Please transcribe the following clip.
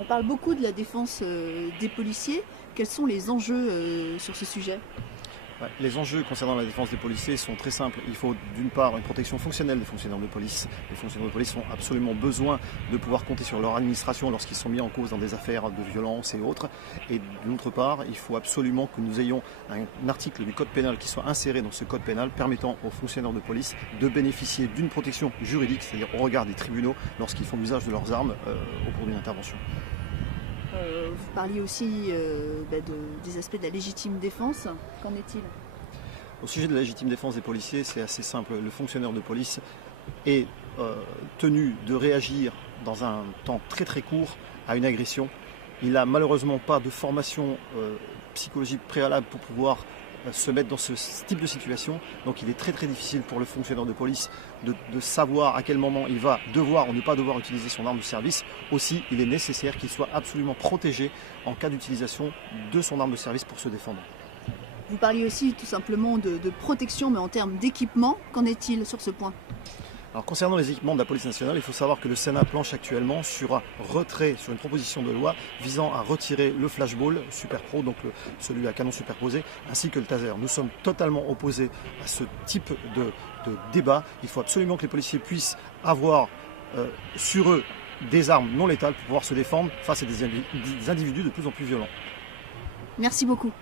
On parle beaucoup de la défense des policiers. Quels sont les enjeux sur ce sujet ? Ouais, les enjeux concernant la défense des policiers sont très simples. Il faut d'une part une protection fonctionnelle des fonctionnaires de police. Les fonctionnaires de police ont absolument besoin de pouvoir compter sur leur administration lorsqu'ils sont mis en cause dans des affaires de violence et autres. Et d'autre part, il faut absolument que nous ayons un article du code pénal qui soit inséré dans ce code pénal permettant aux fonctionnaires de police de bénéficier d'une protection juridique, c'est-à-dire au regard des tribunaux lorsqu'ils font usage de leurs armes au cours d'une intervention. Vous parliez aussi des aspects de la légitime défense. Qu'en est-il ? Au sujet de la légitime défense des policiers, c'est assez simple. Le fonctionnaire de police est tenu de réagir dans un temps très très court à une agression. Il n'a malheureusement pas de formation psychologique préalable pour pouvoir se mettre dans ce type de situation. Donc il est très très difficile pour le fonctionnaire de police de savoir à quel moment il va devoir ou ne pas devoir utiliser son arme de service. Aussi, il est nécessaire qu'il soit absolument protégé en cas d'utilisation de son arme de service pour se défendre. Vous parliez aussi tout simplement de protection, mais en termes d'équipement. Qu'en est-il sur ce point ? Alors concernant les équipements de la police nationale, il faut savoir que le Sénat planche actuellement sur un retrait, sur une proposition de loi visant à retirer le flashball Super Pro, donc celui à canon superposé, ainsi que le taser. Nous sommes totalement opposés à ce type de débat. Il faut absolument que les policiers puissent avoir sur eux des armes non létales pour pouvoir se défendre face à des individus de plus en plus violents. Merci beaucoup.